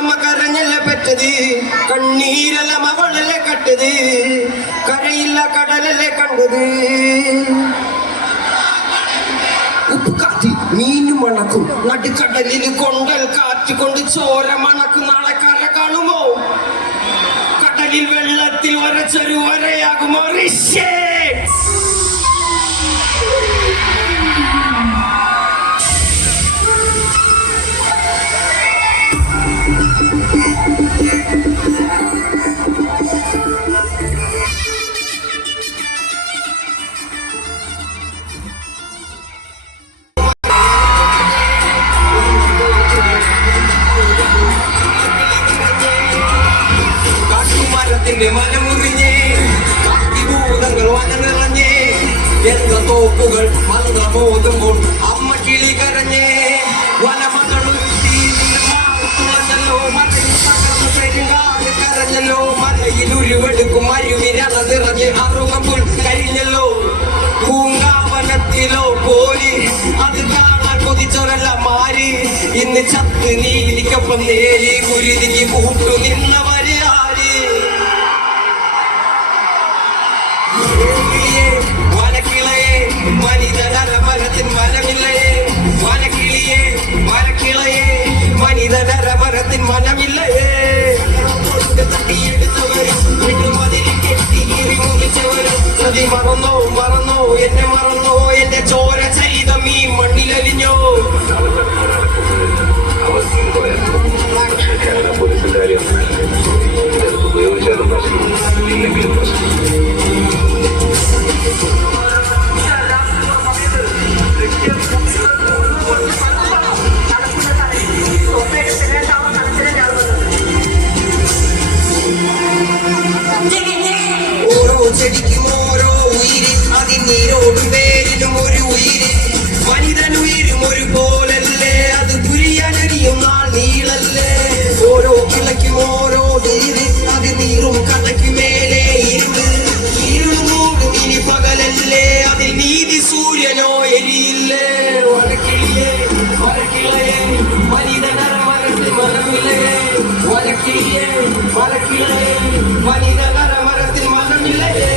അവളമ്മ കരഞ്ഞല്ല പെറ്റത്, കണ്ണീരെല്ലാം അവളല്ലേ കട്ടത്, കരയില്ല കടലല്ലേ കണ്ടത്. ഉപ്പ് കാറ്റി മീനും മണക്കും, നടുക്കടലിൽ കൊണ്ടൽ കാറ്റ് കൊണ്ട് ചോര മണക്കും. നാളെ കര കാണുമോ? കടലിൽ വെള്ളത്തിൽ വരച്ചൊരു വരയാകുമോ? മനമുറിഞ്ഞേ കാത്തിഭൂതങ്ങൾ വനനിറഞ്ഞേ, എന്ന തോക്കുകൾ മന്ത്രബോധമ്പോൾ അമ്മ കിളി കരഞ്ഞേ. വനമകളുത്തിളഞ്ഞല്ലോ, മലയിൽ തകർന്ന പെരുങ്കാട് കരഞ്ഞല്ലോ, മലയിൽ ഉരുവെടുക്കും അരുവിരള നിറഞ്ഞ് അറുകമ്പുൽ കരിഞ്ഞല്ലോ. പൂങ്കാവനത്തിലോ പോലി അത് കാണാൻ കൊതിച്ചൊരല്ല മാരി, ഇന്ന് ചത്ത് നീലിക്കൊപ്പം നേരി കുരുതിക്ക് കൂട്ടു നിന്നവര് ആര്? വനക്കിളയെ മനിതനരമരത്തിൻ മനമില്ലയേ, വനക്കിളിയെ വനക്കിളയെ മനിതനരമരത്തിൻ മനമില്ലയേ. തട്ടിയെടുത്തവരും വിട്ടുമതിരി കെട്ടി മുറിച്ചവരും സതി മറന്നോ മറന്നോ എന്നെ മറന്നോ, എന്റെ ചോര ചരിതം ഈ മണ്ണിലലിഞ്ഞോ. ചെടിക്കും ഓരോ ഉയിര്, അതിനീരോടും വേരിലും ഒരു ഉയിര്. മനിതനുയിരും ഒരു പോലല്ലേ, അത് പുരിയാനരിയും നാൾ നീളല്ലേ. ഓരോ കിളയ്ക്കും ഓരോ നീര്, അത് നീറും കഥയ്ക്ക് മേലെ ഇരുള്. ഇരുളുമൂടും ഇനി പകലല്ലേ, അതിൽ നീതി സൂര്യനോ എരിയില്ലേ. വനക്കിളിയെ വനക്കിളയെ മനിതനരമരത്തിൽ മനമില്ലയേ, വനക്കിളിയെ വനക്കിളയെ മനിതനരമരത്തിൽ മനമില്ലയേ.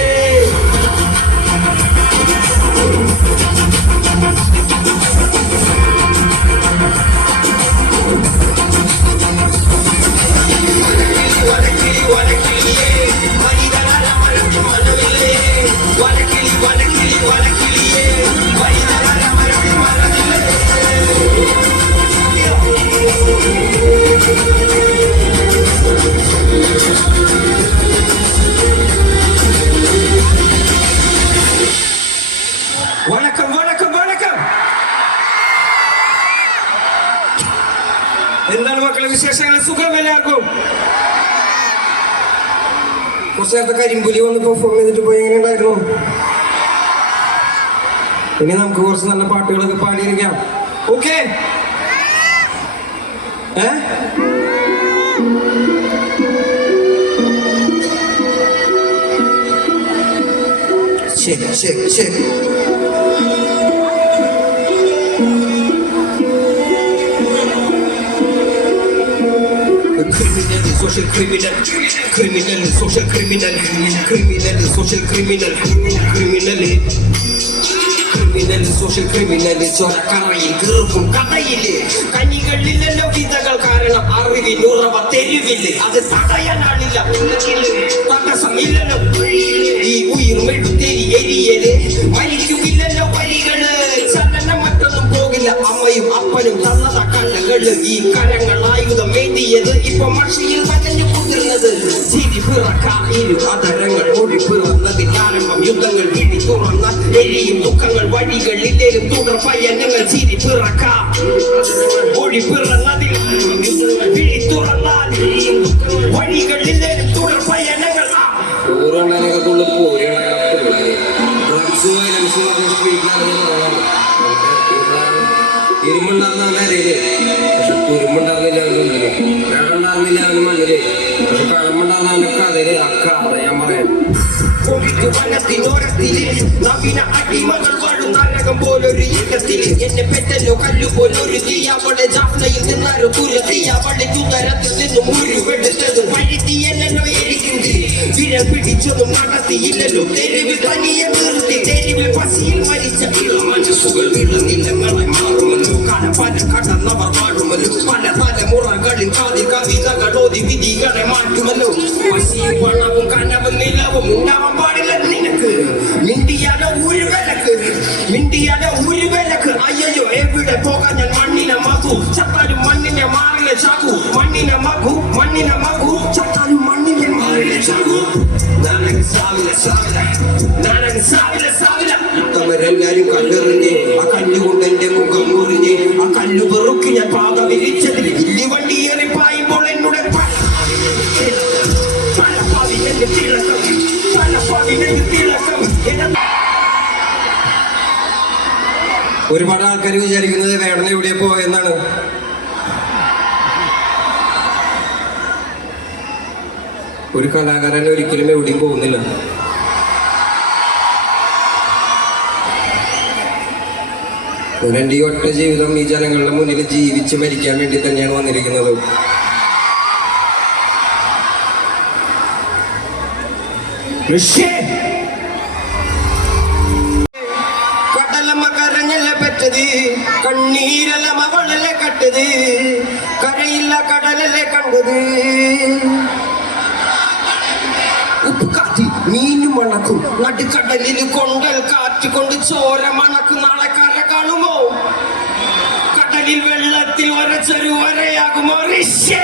വണക്കം വണക്കം വണക്കം. എന്താണ് മക്കളെ വിശേഷങ്ങൾ? സുഖം എല്ലാവർക്കും? കുറച്ച് നേരത്തെ കരിമ്പുലി വന്ന് പെർഫോം ചെയ്തിട്ട് പോയി, എങ്ങനെ ഉണ്ടായിരുന്നു? ഇനി നമുക്ക് കുറച്ച് നല്ല പാട്ടുകളൊക്കെ പാടിയിരിക്കാം. ഓക്കെ? ശരി ശരി ശരി. Social criminal, criminal, social criminal, criminal, social criminal, criminal, criminal, social criminal. ചൊരക്കറയിൽ കീർക്കും കഥയില് കനികളില്ലല്ലോ വിധകൾ, കാരണം അറിവിനുറവ തെരുവില്. അത് തടയാനാളില്ല, തടസ്സമില്ലല്ലോ ഈ ഉയർമെടുത്തേരി എരിയല്. വലിക്കുമില്ലല്ലോ വരികള്, ചലനം മറ്റൊന്നും പോകില്ല. അമ്മയും അപ്പനും തന്നത കണ്ണുകള്, ഈ കരങ്ങൾ ആയുധം വേണ്ടിയത്. ഇപ്പൊ മഷിയിൽ നനഞ്ഞു കുതിർന്നത് ചിരി പിറക്കായിരു അതരങ്ങൾ ഒഴി പിറന്നതിൽ ആരംഭം യുദ്ധങ്ങൾ. വിഴി തുറന്ന എരിയും ദുഃഖങ്ങൾ വഴികളിലേലും തുടർ പയനങ്ങൾ. ചിരി പിറക്ക ഒഴി പിറന്നതിൽ വിഴി തുറന്നാൽ വഴികളിലേലും തുടർ പയനങ്ങൾ. ഇരുമ്പുണ്ടാകുന്ന അറിയില്ലേ, പക്ഷെ തുരുമ്പുണ്ടാകുന്നില്ല അവനുണ്ടല്ലോ. വേറുണ്ടാകുന്നില്ല അവന് മണ്ണില്, പക്ഷെ പഴമുണ്ടാകുന്ന അവന്റെ കഥയില്. അക്ക ഞാൻ പറയാം. നവീന അടിമകൾ വാഴും നരകം പോലൊരു യുഗത്തിൽ എന്നെ പെറ്റല്ലോ കല്ലുപോലൊരു തീ. അവളെ ജാഫ്നയിൽ നിന്നാരോ തുരത്തി, അവളെ കുതരത്തിൽ നിന്നും മുറിവെടുത്തതും പഴുത്തിയല്ലോ എരിക്കുന്നത് വിര പിടിച്ചതും നടത്തിയില്ലല്ലോ തെരുവിൽ തനിയെ നിർത്തി തെരുവിൽ പസിയിൽ മരിച്ച മനസ്സുകൾ നിലങ്ങളെ മാറുമല്ലോ പല കടന്നവർ മാറുമല്ലോ പല തലമുറകളിൽ കാതി കവിതകളോതി വിധികളെ മാറ്റുമല്ലോ പസിയും പണവും കനവും നിലവും ഉണ്ടാവാൻ പാടില്ല നിനക്ക് മിണ്ടിയാലോ ഒരു വിലക്ക് മിണ്ടിയാലോ ഒരു വിലക്ക് അയ്യോ എവിടെ പോകാൻ ഞാൻ മണ്ണിനെ മകു ചത്താലും മണ്ണിനെ മാറിയ ചാകു മണ്ണിനെ മകു ചത്താലും മണ്ണിനെ മാറിയ ചാകു നാനങ്ങ് സാവില്ല അവരെല്ലാരും കല്ലെറിഞ്ഞ് ആ കല്ലുകൊണ്ട് എന്റെ മുഖം മുറിഞ്ഞ് ആ കല്ലു പെറുക്കി ഞാൻ പാത വിരിച്ചതിൽ ഇല്ലി വണ്ടി ഏറി പായുമ്പോൾ എന്നോട് ഒരുപാട് ആൾക്കാർ വിചാരിക്കുന്നത് വേടന എവിടെ പോയെന്നാണ്. ഒരു കലാകാരൻ ഒരിക്കലും എവിടെയും പോകുന്നില്ല. എൻ്റെ ഈ ഒറ്റ ജീവിതം ഈ ജനങ്ങളുടെ മുന്നിൽ ജീവിച്ച് മരിക്കാൻ വേണ്ടി തന്നെയാണ് വന്നിരിക്കുന്നത്. കടലമ്മ കരഞ്ഞല്ല പെറ്റത് കണ്ണീരല്ലമ്മ വളലെ കട്ടത് കരയില്ല കടലല്ലേ കണ്ടത് ഉപ്പുകാറ്റി മീനും മണക്കും നടുക്കടലിൽ കൊണ്ടൽ കാറ്റ് കൊണ്ട് ചോര മണക്കും നാളെ കര കാണുമോ കടലിൽ വെള്ളത്തിൽ വരച്ചൊരു വരയാകുമോ ഋഷേ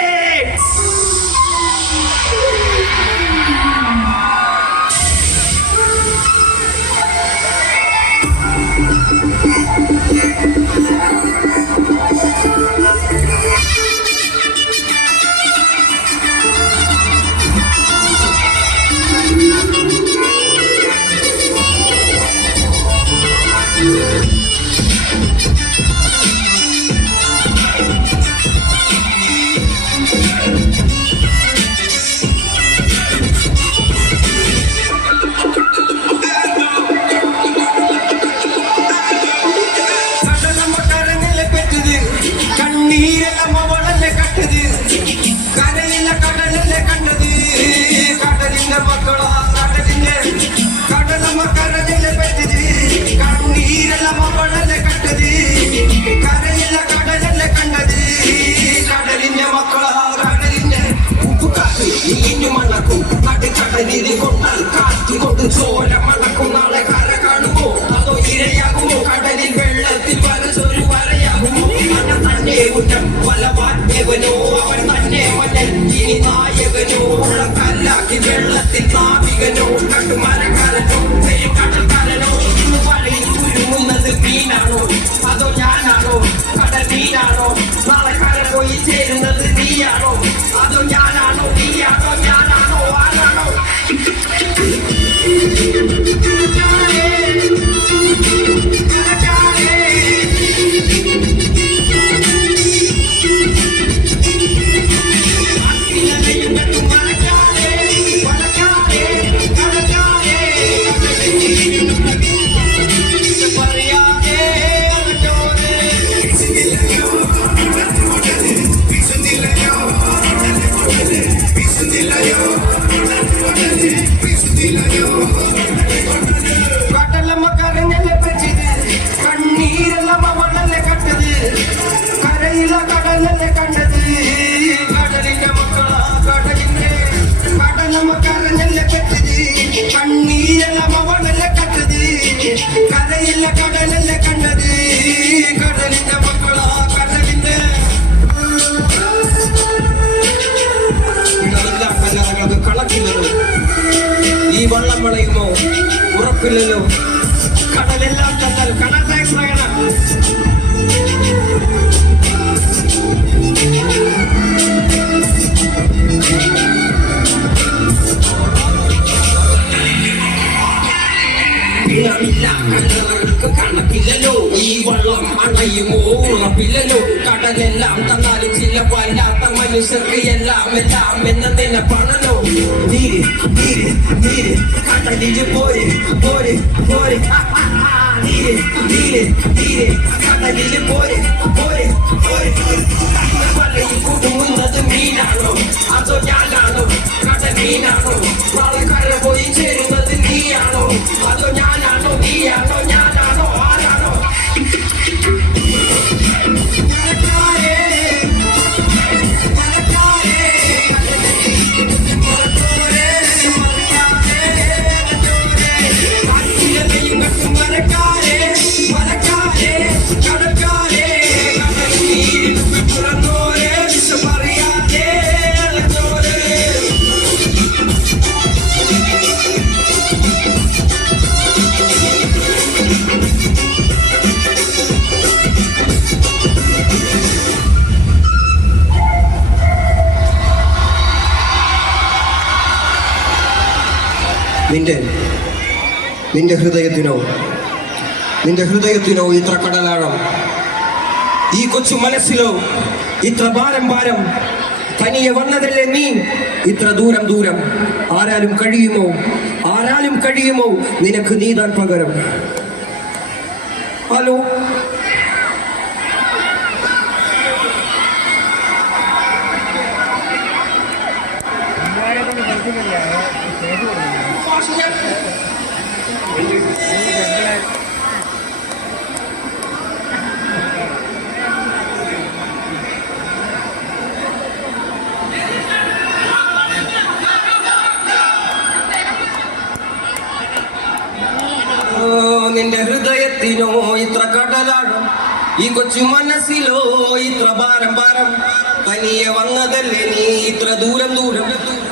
കാറ്റുകൊണ്ട് ചോര മണക്കും നാളെ കര കാണുമോ അതോ ഇരയാകുമോ കടലിൽ വെള്ളത്തിൽ വരച്ചൊരു വരയാകുമോ അവൻ തന്നെ കുറ്റം വലവാറ്റവനോ അവൻ തന്നെ മന്നൻ ഇനി നായകനോ ഉള്ള കല്ലാക്കി വെള്ളത്തിൽ നാവികനോ കട്ടുമരക്കാരനോ കടൽക്കാരനോ ഇന്ന് വലയിൽ കുരുങ്ങുന്നത് മീനാണോ അതോ ഞാനാണോ കടൽ മീനാണോ നാളെ കര പോയി ചേരുന്നത് നീയാണോ അതോ ഞാനാണോ നീയാണോ ഞാനാണോ ആരാണോ ഈ വള്ളം വളയുമോ ഉറപ്പില്ലല്ലോ കടലെല്ലാം തന്നാൽ കടൽ ടാക്സ് വേണം കണക്കില്ലല്ലോ ഈ വള്ളം അണയുമോ ഉറപ്പില്ലല്ലോ കടലെല്ലാം തന്നാലും ചില വല്ലാത്ത മനുഷ്യർക്ക് എല്ലാം എന്ന നിലപ്പാണല്ലോ നീര് നീര് നീര് കടലില് പോര് പോര് പോര് നീര് നീര് നീര് കടലില് പോര് പോര് പോര് വലയിൽ കുടുങ്ങുന്നത് മീനാണോ നിന്റെ ഹൃദയത്തിനോ ഇത്ര കടലാഴം, ഈ കൊച്ചു മനസ്സിലോ ഇത്ര ഭാരം തനിയെ വന്നതല്ലേ നീ ഇത്ര ദൂരം. ആരാലും കഴിയുമോ നിനക്ക് നീതാൻ പകരം. ഹലോ, നിന്റെ ഹൃദയത്തിനോ ഇത്ര കടലാഴം, ഈ കൊച്ചു മനസ്സിലോ ഇത്ര ഭാരം. തനിയെ വന്നതല്ലേ നീ ഇത്ര ദൂരം.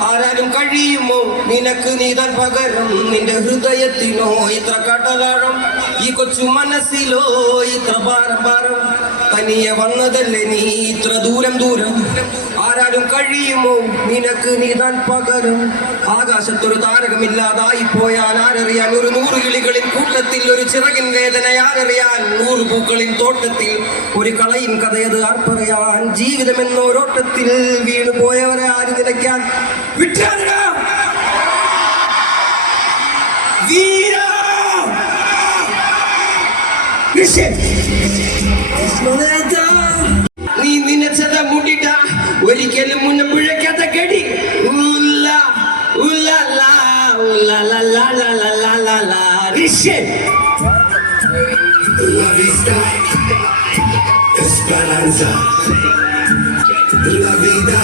ആരാലും കഴിയുമോ നിനക്ക് നീതാൻ പകരം. നിന്റെ ഹൃദയത്തിനോ ഇത്ര കടലാഴം, ഈ കൊച്ചു മനസ്സിലോ ഇത്ര ഭാരം. തനിയെ വന്നതല്ലേ നീ ഇത്ര ദൂരം. ആരാലും കഴിയുമോ നിനക്ക് നീതാൻ പകരം. ആകാശത്തൊരു താരകമില്ലാതായി പോയാൽ ആരറിയാൻ, ഒരു 100 കിളികളിൻ കൂട്ടത്തിൽ ഒരു ചിറകിൻ വേദന ആരറിയാൻ, 100 പൂക്കളിൻ തോട്ടത്തിൽ ഒരു കളയിൻ കഥയത് ആർ പറയാൻ. ജീവിതമെന്നോരോട്ടത്തിൽ വീണു പോയവരെ ആര് നിലയ്ക്കാൻ. നീ നിനച്ചത മുടിട, ഒരിക്കലും മുന്നേ പിഴയ്ക്കാത്ത കടി. La vista, esperanza, la vida.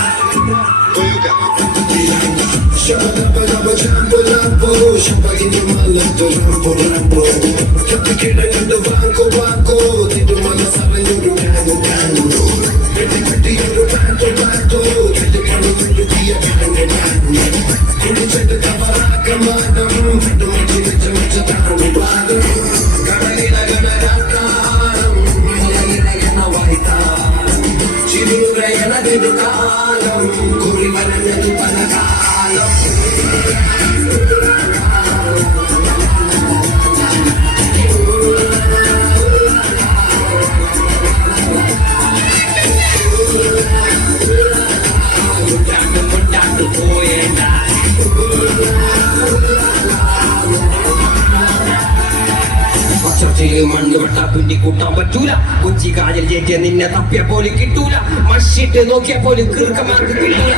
മണ്ണ് വെട്ടാ പിണ്ടി കൂട്ടാൻ പറ്റൂല. കൊച്ചി കായൽ ചേറ്റിയ നിന്നെ തപ്പിയ പോലും കിട്ടൂല. മഷിട്ട് നോക്കിയ പോലും കീർക്കമാർക്ക് കിട്ടൂല.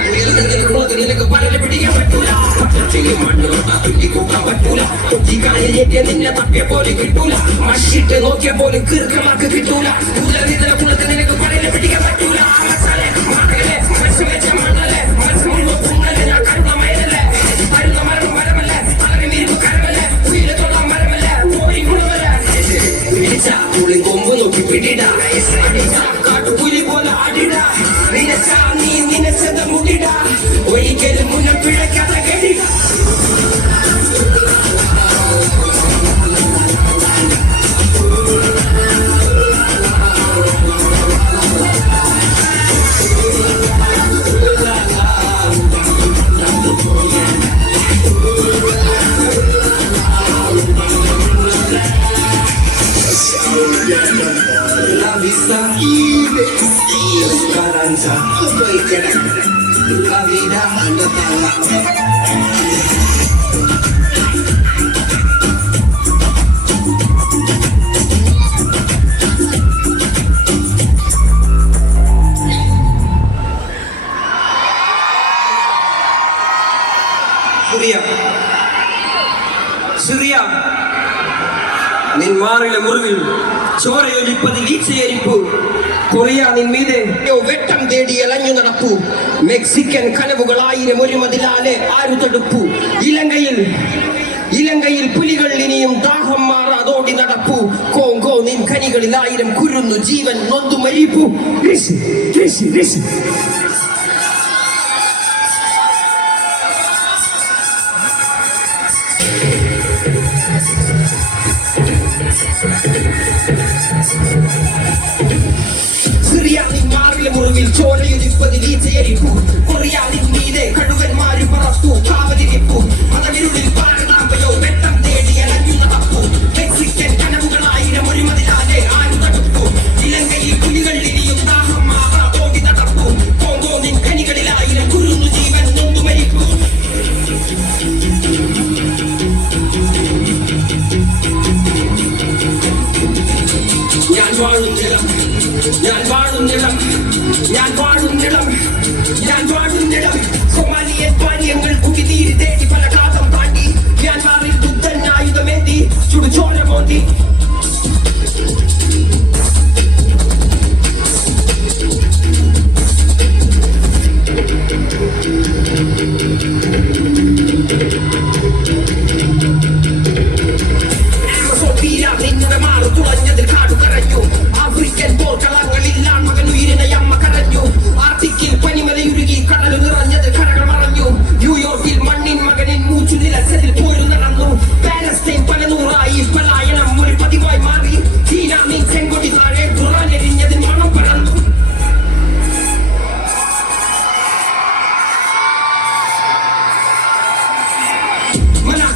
നിനക്ക് പലരെ പിടിക്കാൻ പറ്റൂല. മണ്ണ് വെട്ടാ പിണ്ടി കൂട്ടാൻ പറ്റൂല. കൊച്ചി കായൽ ചേറ്റിയ നിന്നെ തപ്പിയ പോലും കിട്ടൂല. മഷിട്ട് നോക്കിയ പോലും കീർക്കമാർക്ക് കിട്ടൂല. കുളത്തിൽ നിനക്ക് പലരെ പിടിക്കാൻ പറ്റൂല. കൊമ്പ് നോക്കി പിടിട, കാട്ടുപുലി പോലെ അടിട. നീ നിനച്ചത മുടിട, ഒരിക്കലും മുന്നേ പിഴയ്ക്കാത്ത കടി. Esperanza, la vida anda Surya, നിൻ മാറിലെ മുറിവിൽ ചോരയൊലിപ്പതിൽ ഈച്ചയരിപ്പു. കൊറിയ നിൻമീതെ വെട്ടം തേടി അലഞ്ഞു നടപ്പു. മെക്സിക്കൻ കനവുകൾ 1000 ഒരു മതിലാലെ ആരു തടുപ്പു. ഇലങ്കയിൽ പുലികൾ ഇനിയും ദാഹം മാറാതോടി നടപ്പു. കോങ്കോ നിൻ കനികളിൽ 1000 കുരുന്നു ജീവൻ നൊന്തു മരിപ്പു. മുറിവിൽ ചോരയൊലിപ്പതിൽ ഈച്ചയരിപ്പു. കൊറിയാനിൻ മീതെ കഴുകന്മാരും പറത്തു കാവലിരിപ്പു. മതമിരുളിൽ പാരതാമ്പ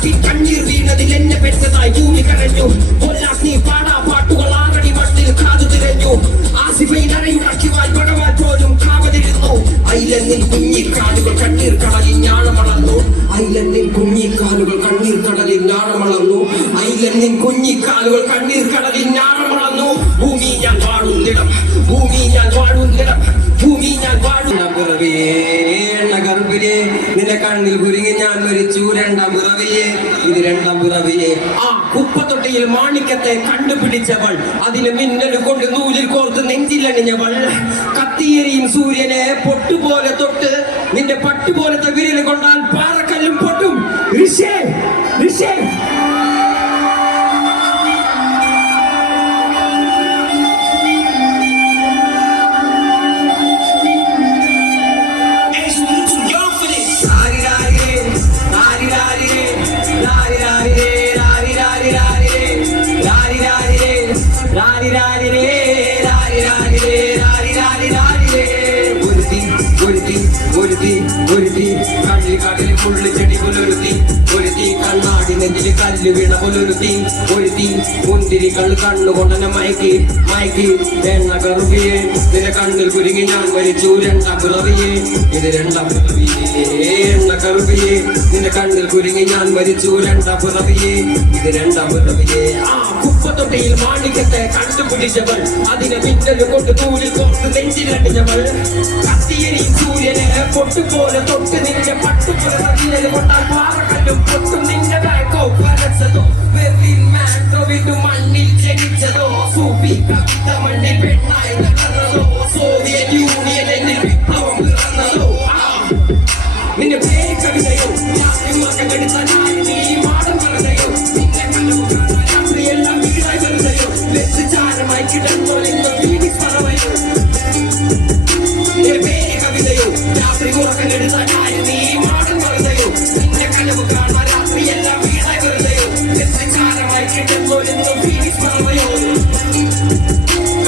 നാട്ടിൽ കണ്ണീർ വീണതിൽ എന്നെ പെട്ടതായി ഭൂമി കരഞ്ഞു. കൊല്ലാസ് നീ പാടാ പാട്ടുകൾ ആറടി മണ്ണിൽ കാതു തിരഞ്ഞു. ആസിഫയിൽ അരയുടക്കിവാൻ പടവാൻ പോലും കാവതിരുന്നു. ഐലൻഡിൽ കുഞ്ഞിക്കാലുകൾ കണ്ണീർ കടലിൽ ഞാണമളന്നു. ഐലൻഡിൽ കുഞ്ഞിക്കാലുകൾ കണ്ണീർ കടലിൽ ഞാണമളന്നു. ഐലൻഡിൽ കുഞ്ഞിക്കാലുകൾ കണ്ണീർ കടലിൽ ഞാണമളന്നു. ഭൂമി ഞാൻ വാഴുന്നിടം, ഭൂമി ഞാൻ വാഴുന്നിടം, ഭൂമി ഞാൻ വാഴുന്ന പിറവിയേ എണ്ണ കറുപ്പിലെ നിന്റെ കണ്ണിൽ കുരുങ്ങി ഞാൻ മരിച്ചു. രണ്ടാം പിറവിയെ ഇത് രണ്ടാം പിറവിയെ. ആ കുപ്പത്തൊട്ടിയിൽ മാണിക്കത്തെ കണ്ടുപിടിച്ചവൾ, അതിന് മിന്നൽ കൊണ്ട് നൂലിൽ കോർത്ത് നെഞ്ചിലണിഞ്ഞവൾ. കത്തിയെരിയും സൂര്യനെ പൊട്ടുപോലെ തൊട്ട് നിന്റെ പട്ടുപോലത്തെ വിരൽ കൊണ്ടാൽ പാറക്കല്ലും പൊട്ടും. ഋഷേ ഋഷേ കണ്ണിൽ പുള്ളി ചെടി പുലരുത്തി ഒരുത്തി, കണ്ണാടി നെഞ്ചില് കല്ല് വീണ പുലരുത്തി ഒരുത്തി, മുന്തിരികൾ കണ്ണുകൊണ്ടനെ മയക്കി മയക്കി. എണ്ണ കറുപ്പിയെ നിന്റെ കണ്ണിൽ കുരുങ്ങി ഞാൻ മരിച്ചു. രണ്ടാം പിറവിയെ ഇത് രണ്ടാം പിറവിയെ. എണ്ണ കറുപ്പിയെ നിന്റെ കണ്ണിൽ കുരുങ്ങി ഞാൻ മരിച്ചു. രണ്ടാം പിറവിയെ ഇത് രണ്ടാം പിറവിയെ. ആ കുപ്പത്തൊട്ടിയിൽ മാണിക്കത്തെ കണ്ടുപിടിച്ചവൾ, അതിനെ മിന്നൽ കൊണ്ട് നൂലിൽ കോർത്ത് നെഞ്ചിലടിഞ്ഞവൾ. കത്തിയെരിയും സൂര്യനെ പൊട്ടുപോലെ തൊട്ട് നിന്റെ പട്ടുപോലെ കൊണ്ടാൽ പാറക്കല്ലും പൊട്ടും. നിന്റെ ബാക്കോ വരച്ചതോ വെർലിൻ മാൻഡോ വിട്ടു മണ്ണിൽ ജനിച്ചതോ, സൂഫി കവിത മണ്ണിൽ പെണ്ണായി തകർന്നതോ, സോവിയറ്റ് യൂണിയൻ എന്നിൽ വിപ്ലവം പിറന്നതോ. നിന്റെ പേര് കവിതയോ കെടുത്താനായി നീ മാടം പറഞ്ഞയോ, നിന്റെ രാത്രിയെല്ലാം വീടായി വരുന്നയോ, ലജ്ജാരമായി കിടന്നോ എന്ന് ഫീനിക്സ് പറവയോ. നിന്റെ പേര് കവിതയോ രാത്രി ഉറക്കം കെടുത്താനായി നീ മാടം പറഞ്ഞയോ, നിന്റെ കനവ് കാണാൻ രാത്രിയെല്ലാം വീടായി വരുന്നയോ, ലജ്ജാരമായി കിടന്നോ എന്ന് ഫീനിക്സ് പറവയോ.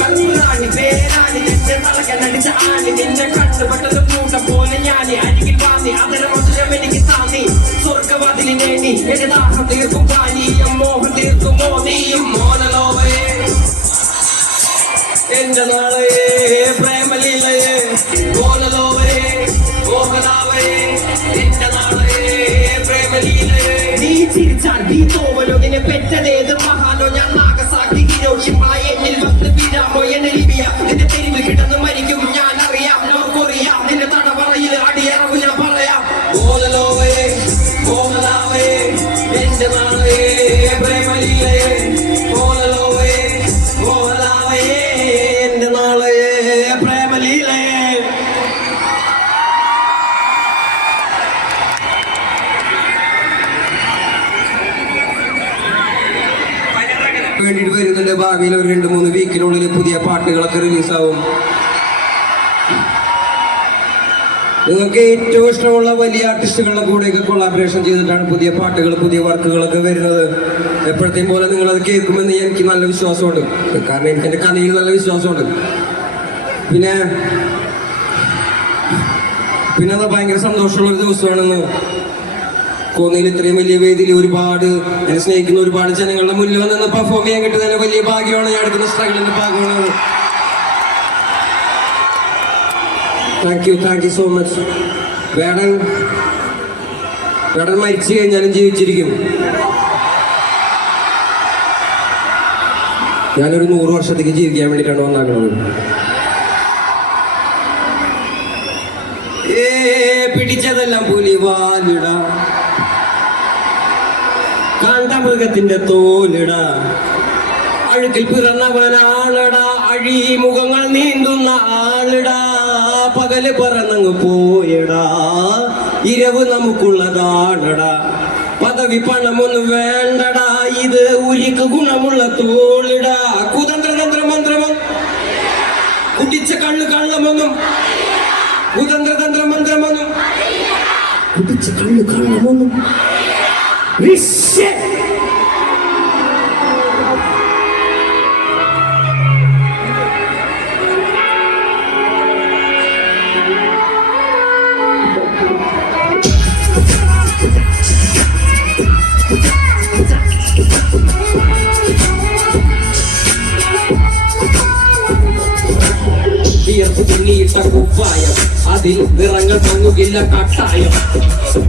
കൽപ്പനാണി പേരാണി നിന്റെ തലക്കനടിച്ച ആണി, നിന്റെ കണ്ടുപെട്ടത് പൂട്ട പോലെ ഞാനി അരികിൽ വാങ്ങി അതിന് മധുരം എനിക്ക് താന്നി. സ്വർഗവാതിലിനെ നീ എന്റെ ദാഹം തീർക്കും പാനീയം, മോഹം തീർക്കുമോ നീയും മോനലോവേ. എന്റെ നാളയെ പ്രേമലീലയെ മോനലോവേ മോഹനാവേ. എന്റെ നാളയെ പ്രേമലീലയെ. നീ ചിരിച്ചാൽ നീ തോവലോ, നിന്നെ പെറ്റതേത് മഹാനോ, ഞാൻ നാഗസാക്കി ഹിരോഷിമ. എന്നിൽ വന്ന് വിരാമോ എന്നെ ലിബിയ, നിന്റെ തെരുവിൽ കിടന്ന് മരിക്കും ഞാൻ അറിയാം. നോർക്കൊറിയാം നിന്റെ തടവറയിൽ അടിയറവ് ഞാൻ പറയാം. മോനലോവേ മോഹനാവേ. എന്റെ നാളയെ പ്രേമലീലയെ മോനലോവേ മോഹനാവേ. എന്റെ നാളയെ പ്രേമലീലയെ. വേണ്ടിയിട്ട് വരുന്നുണ്ട്. ഭാവിയിൽ ഒരു 2-3 വീക്കിനുള്ളിൽ പുതിയ പാട്ടുകളൊക്കെ റിലീസാവും. നിങ്ങൾക്ക് ഏറ്റവും ഇഷ്ടമുള്ള വലിയ ആർട്ടിസ്റ്റുകളുടെ കൂടെയൊക്കെ കൊളാബറേഷൻ ചെയ്തിട്ടാണ് പുതിയ പാട്ടുകൾ പുതിയ വർക്കുകളൊക്കെ വരുന്നത്. എപ്പോഴത്തെയും പോലെ നിങ്ങളത് കേൾക്കുമെന്ന് എനിക്ക് നല്ല വിശ്വാസമുണ്ട്. കാരണം എനിക്ക് എൻ്റെ കഥയിൽ നല്ല വിശ്വാസമുണ്ട്. പിന്നെ അത് ഭയങ്കര സന്തോഷമുള്ളൊരു ദിവസമാണെന്ന്. കോന്നിയിൽ ഇത്രയും വലിയ വേദിയിൽ ഒരുപാട് എന്നെ സ്നേഹിക്കുന്ന ഒരുപാട് ജനങ്ങളുടെ മുന്നിൽ വന്ന് പെർഫോം ചെയ്യാൻ കിട്ടുന്നതിന് വലിയ ഭാഗ്യമാണ്. ഞാൻ എടുക്കുന്ന സ്ട്രഗിളിന്റെ ഭാഗമാണ്. Thank you so much. Vedan മരിച്ചു കഴിഞ്ഞാലും ജീവിച്ചിരിക്കും. ഞാനൊരു 100 വർഷത്തേക്ക് ജീവിക്കാൻ വേണ്ടിയിട്ടാണ് വന്നാക്കുന്നത്. പിടിച്ചതെല്ലാം പുലിവാലിട, കാണ്ടാമൃഗത്തിന്റെ തോലിട, അഴുക്കിൽ പിറന്നവനാളടാ, അഴിമുഖങ്ങൾ നീന്തുന്ന ആളിടാ, പകല് പറന്നങ്ങ് പോയടാ, ഇരവ് നമുക്കുള്ളതാണടാ, പദവി പണമൊന്നും വേണ്ടടാ, ഇത് ഉരിക്ക് ഗുണമുള്ള തോളിടാ, കുതന്ത്രതന്ത്രമന്ത്രമൊന്നും കുടിച്ച കള്ളമൊന്നും കുതന്ത്രതന്ത്രമന്ത്രമൊന്നും കുടിച്ച കള്ളമൊന്നും കുപ്പായം അതിൽ നിറങ്ങൾ പൊങ്ങുകില്ല കട്ടായം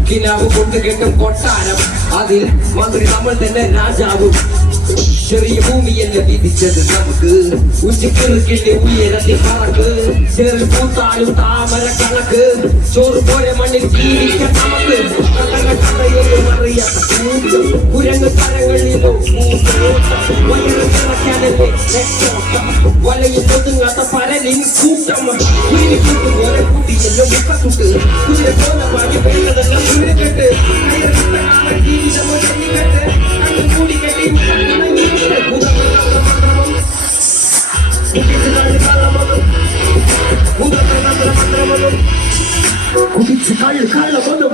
കിനാവ് കൊണ്ട് കെട്ടും കൊട്ടാരം അതിൽ മന്ത്രി നമ്മൾ തന്നെ രാജാവ് ചെറിയ ഭൂമിയല്ല വിധിച്ചത് നമുക്ക് ഉച്ചക്കിറുക്കിന്റെ ഉയരത്തിൽ പറക്ക് ചെറു പൂത്താലും താമര കണക്ക് ചോറ് പോലെ മണ്ണിൽ ജീവിക്കാൻ നമുക്ക് കഥയൊന്നും അറിയാത്ത കുരങ്ങ് തരങ്ങളിലോ വയറ് നിറയ്ക്കാനല്ലേ വലയിൽ ഒതുങ്ങാത്ത പരലിൻ കൂട്ടം കുയില് കൂട്ടുപോലെ കൂട്ടിയല്ലോ മുക്കത്തുട്ട് കുതിര പോലെ പാടി വേണ്ടതെല്ലാം കുഴികെട്ട് ജീവിതമോ കെട്ട് കണ്ണും കൂടി കെട്ടി കുടിച്ച് കള്ള് കള്ളമൊന്നും കുടിച്ച് കള്ള് കള്ളമൊന്നും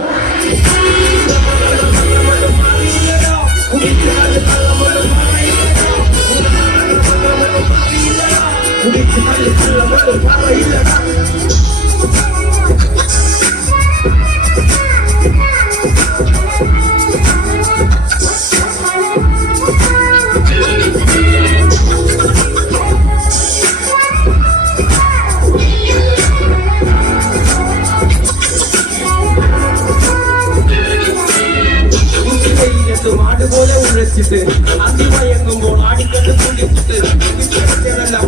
കുടിച്ച് കള്ള് കള്ളമൊന്നും പറയില്ലടാ പോലെ ഉഴച്ചിട്ട് അതിമയങ്ങുമ്പോൾ ആടിക്കണ്ട് കുടിച്ചിട്ട്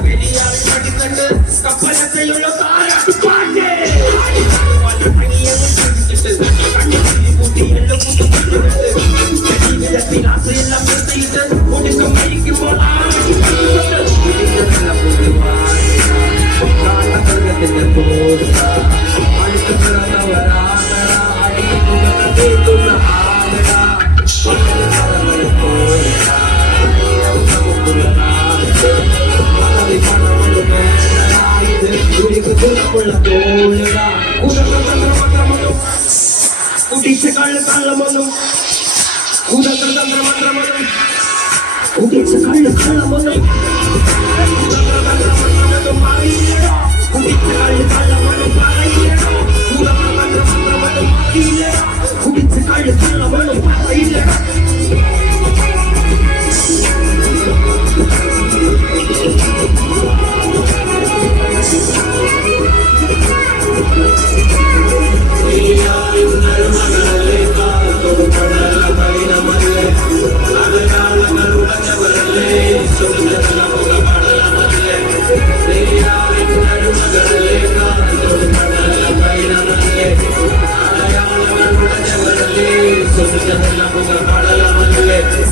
പെരിയാറിൽ പഠിക്കണ്ട് കപ്പലത്തെയുള്ള താരാട്ടിപ്പാട്ട് കൂട്ടി എല്ലാം രാത്രിയെല്ലാം നിർത്തിയിട്ട് ഒടുക്കം മരിക്കുമ്പോൾ നാട്ടകത്തിന്റെ തോട് അടുത്ത് പിറന്നവരാണ അടിക്കുന്ന ആനട കുടിച്ച കള്ള് കള്ളമൊന്നും കുതന്ത്രമന്ത്രമൊന്നും കുടിച്ച കള്ള് കള്ളമൊന്നും അറിയില്ലടോ കുടിച്ച കള്ള് കള്ളമൊന്നും പറയില്ലടോ കുതന്ത്രമന്ത്രമൊന്നും അറിയില്ലടോ കുടിച്ച കള്ള് കള്ളമൊന്നും പറയില്ലടോ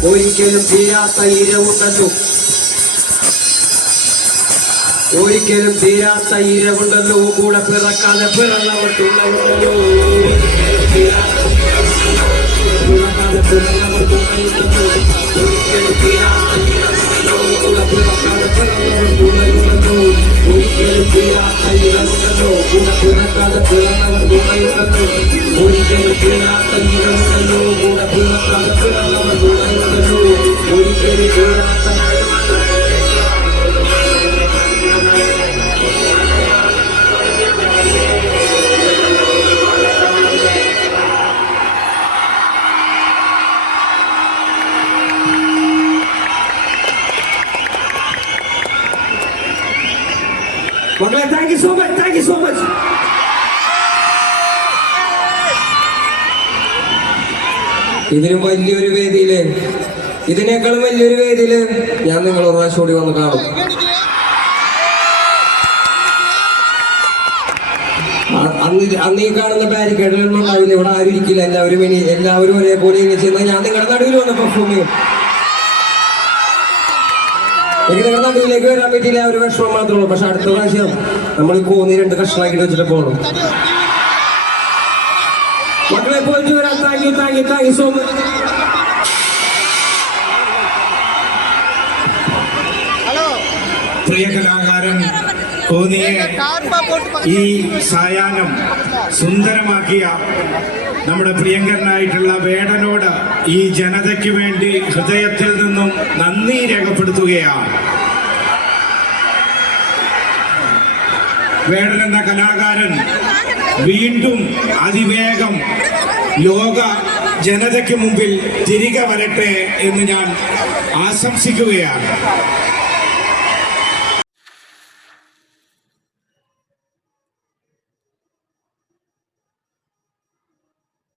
ഒരിക്കലും തീരാത്ത ഇരവുണ്ടല്ലോ ഒരിക്കലും തീരാത്ത ഇരവുണ്ടല്ലോ കൂടെ പിറക്കാതെ പിറന്നവർക്കുള്ളവുണ്ടല്ലോ പിറക്കാതെ പിറന്നവർക്കുള്ളതുണ്ടല്ലോ ഒരിക്കലും തീരാത്ത ഇരവുണ്ടല്ലോ കൂടെ പിറക്കാതെ പിറന്നവർക്കുള്ളതുണ്ടല്ലോ ഒരിക്കലും തീരാത്ത ഇരവുണ്ടല്ലോ കൂടെ പിറക്കാതെ പിറന്നവർക്കുള്ളതുണ്ടല്ലോ ഒരിക്കലും തീരാത്ത ഇരവുണ്ടല്ലോ കൂടെ പിറക്കാതെ പിറന്നവർക്കുള്ളതുണ്ടല്ലോ ഒരിക്കലും തീരാത്ത മക്കളെ thank you so much thank you so much ഇതിനും വലിയൊരു വേദിയില് ഇതിനേക്കാളും വലിയൊരു വേദിയില് ഞാൻ നിങ്ങൾ ഒരു പ്രാവശ്യം കൂടി വന്ന് കാണും അന്ന് ഈ കാണുന്ന ബാരിക്കേഡിലൊന്നും ഉണ്ടാവില്ല ഇവിടെ ആരും ഇരിക്കില്ല എല്ലാവരും ഒരേപോലെ ചെന്നാൽ ഞാൻ നിങ്ങളുടെ നടുവിൽ വന്ന് പെർഫോം ചെയ്യും എനിക്ക് നിങ്ങളുടെ നടുവിലേക്ക് വരാൻ പറ്റിയില്ല ഒരു വിഷമം മാത്രമേ ഉള്ളൂ പക്ഷെ അടുത്ത പ്രാവശ്യം നമ്മൾ ഈ കോന്നി 2 കഷ്ണമാക്കിട്ട് വെച്ചിട്ട് പോകണം മക്കളെ പോയിട്ട് വരാം താങ്ക് യു സോ മച്ച് പ്രിയ കലാകാരൻ കോന്നിയെ ഈ സായാഹ്നം സുന്ദരമാക്കിയ നമ്മുടെ പ്രിയങ്കരനായിട്ടുള്ള വേടനോട് ഈ ജനതയ്ക്ക് വേണ്ടി ഹൃദയത്തിൽ നിന്നും നന്ദി രേഖപ്പെടുത്തുകയാണ്. വേടൻ എന്ന കലാകാരൻ വീണ്ടും അതിവേഗം ലോക ജനതയ്ക്ക് മുമ്പിൽ തിരികെ വരട്ടെ എന്ന് ഞാൻ ആശംസിക്കുകയാണ്.